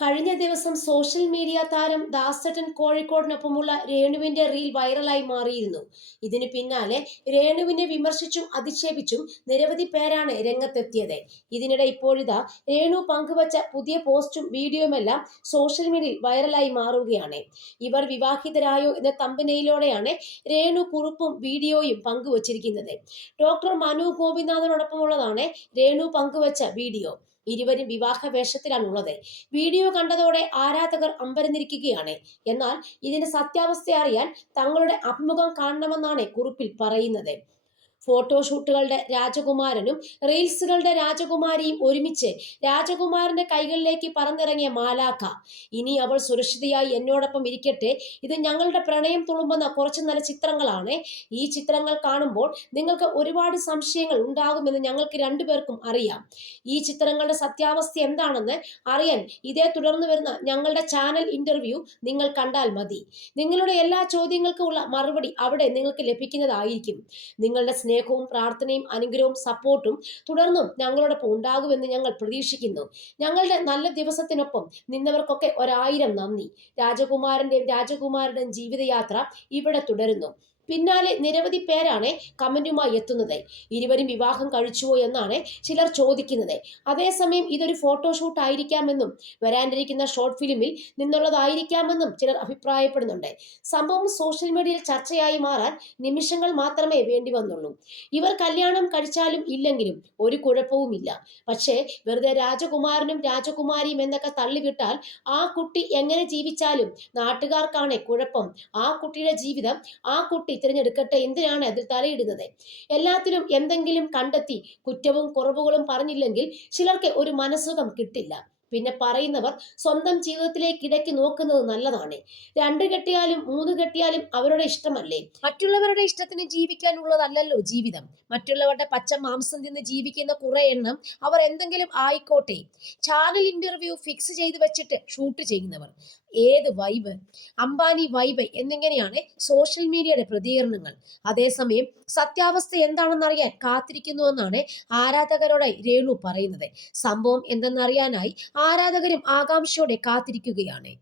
കഴിഞ്ഞ ദിവസം social media താരം ദാസേട്ടൻ കോഴിക്കോടിനൊപ്പമുള്ള രേണുവിന്റെ റീൽ വൈറലായി മാറിയിരുന്നു. ഇതിനു പിന്നാലെ രേണുവിനെ വിമർശിച്ചും അധിക്ഷേപിച്ചും നിരവധി പേരാണ് രംഗത്തെത്തിയത്. ഇതിനിടെ ഇപ്പോഴിതാ രേണു പങ്കുവച്ച പുതിയ പോസ്റ്റും വീഡിയോയുമെല്ലാം സോഷ്യൽ മീഡിയയിൽ വൈറലായി മാറുകയാണ്. ഇവർ വിവാഹിതരായോ എന്ന തമ്പനെയിലോടെയാണ് രേണു കുറിപ്പും വീഡിയോയും പങ്കുവച്ചിരിക്കുന്നത്. ഡോക്ടർ മനു ഗോപിനാഥനോടൊപ്പമുള്ളതാണ് രേണു പങ്കുവച്ച വീഡിയോ. ഇരുവരും വിവാഹ വേഷത്തിലാണുള്ളത്. വീഡിയോ കണ്ടതോടെ ആരാധകർ അമ്പരന്നിരിക്കുകയാണ്. എന്നാൽ ഇതിന്റെ സത്യാവസ്ഥ അറിയാൻ തങ്ങളുടെ അഭിമുഖം കാണണമെന്നാണ് കുറിപ്പിൽ പറയുന്നത്. ഫോട്ടോഷൂട്ടുകളുടെ രാജകുമാരനും റീൽസുകളുടെ രാജകുമാരിയും ഒരുമിച്ച് രാജകുമാരന്റെ കൈകളിലേക്ക് പറന്നിറങ്ങിയ മാലാഖ. ഇനി അവൾ സുരക്ഷിതയായി എന്നോടൊപ്പം ഇരിക്കട്ടെ. ഇത് ഞങ്ങളുടെ പ്രണയം തുളുമ്പുന്ന കുറച്ച് നല്ല ചിത്രങ്ങളാണ്. ഈ ചിത്രങ്ങൾ കാണുമ്പോൾ നിങ്ങൾക്ക് ഒരുപാട് സംശയങ്ങൾ ഉണ്ടാകുമെന്ന് ഞങ്ങൾക്ക് രണ്ടുപേർക്കും അറിയാം. ഈ ചിത്രങ്ങളുടെ സത്യാവസ്ഥ എന്താണെന്ന് അറിയാൻ ഇതേ തുടർന്ന് വരുന്ന ഞങ്ങളുടെ ചാനൽ ഇന്റർവ്യൂ നിങ്ങൾ കണ്ടാൽ മതി. നിങ്ങളുടെ എല്ലാ ചോദ്യങ്ങൾക്കുമുള്ള മറുപടി അവിടെ നിങ്ങൾക്ക് ലഭിക്കുന്നതായിരിക്കും. നിങ്ങളുടെ സ്നേഹവും പ്രാർത്ഥനയും അനുഗ്രഹവും സപ്പോർട്ടും തുടർന്നും ഞങ്ങളോടൊപ്പം ഉണ്ടാകുമെന്ന് ഞങ്ങൾ പ്രതീക്ഷിക്കുന്നു. ഞങ്ങളുടെ നല്ല ദിവസത്തിനൊപ്പം നിന്നവർക്കൊക്കെ 1000 നന്ദി. രാജകുമാരുടെയും ജീവിതയാത്ര ഇവിടെ തുടരുന്നു. പിന്നാലെ നിരവധി പേരാണ് കമന്റുമായി എത്തുന്നത്. ഇരുവരും വിവാഹം കഴിച്ചുവോ എന്നാണ് ചിലർ ചോദിക്കുന്നത്. അതേസമയം ഇതൊരു ഫോട്ടോഷൂട്ട് ആയിരിക്കാമെന്നും വരാനിരിക്കുന്ന ഷോർട്ട് ഫിലിമിൽ നിന്നുള്ളതായിരിക്കാമെന്നും ചിലർ അഭിപ്രായപ്പെടുന്നുണ്ട്. സംഭവം സോഷ്യൽ മീഡിയയിൽ ചർച്ചയായി മാറാൻ നിമിഷങ്ങൾ മാത്രമേ വേണ്ടി വന്നുള്ളൂ. ഇവർ കല്യാണം കഴിച്ചാലും ഇല്ലെങ്കിലും ഒരു കുഴപ്പവുമില്ല. പക്ഷേ വെറുതെ രാജകുമാരനും രാജകുമാരിയും എന്നൊക്കെ തള്ളിവിട്ടാൽ ആ കുട്ടി എങ്ങനെ ജീവിച്ചാലും നാട്ടുകാർക്കാണ് കുഴപ്പം. ആ കുട്ടിയുടെ ജീവിതം ആ കുട്ടി തിരഞ്ഞെടുക്കട്ടെ. എന്തിനാണ് അതിൽ തലയിടുന്നത്? എല്ലാത്തിലും എന്തെങ്കിലും കണ്ടെത്തി കുറ്റവും കുറവുകളും പറഞ്ഞില്ലെങ്കിൽ ചിലർക്ക് ഒരു മനസ്സുഖം കിട്ടില്ല. പിന്നെ പറയുന്നവർ സ്വന്തം ജീവിതത്തിലേക്ക് ഇടയ്ക്ക് നോക്കുന്നത് നല്ലതാണ്. 2 കെട്ടിയാലും 3 കെട്ടിയാലും അവരുടെ ഇഷ്ടമല്ലേ? മറ്റുള്ളവരുടെ ഇഷ്ടത്തിന് ജീവിക്കാനുള്ളതല്ലല്ലോ ജീവിതം. മറ്റുള്ളവരുടെ പച്ച മാംസം തിന്ന് ജീവിക്കുന്ന കുറെ എണ്ണം അവർ എന്തെങ്കിലും ആയിക്കോട്ടെ. ചാനൽ ഇന്റർവ്യൂ ഫിക്സ് ചെയ്ത് വെച്ചിട്ട് ഷൂട്ട് ചെയ്യുന്നവർ. ഏത് വൈബ്! അംബാനി വൈബ് എന്നിങ്ങനെയാണ് സോഷ്യൽ മീഡിയയുടെ പ്രതികരണങ്ങൾ. അതേസമയം സത്യാവസ്ഥ എന്താണെന്നറിയാൻ കാത്തിരിക്കുന്നുവെന്നാണ് ആരാധകരോടായി രേണു പറയുന്നത്. സംഭവം എന്തെന്നറിയാനായി ആരാധകരും ആകാംക്ഷയോടെ കാത്തിരിക്കുകയാണ്.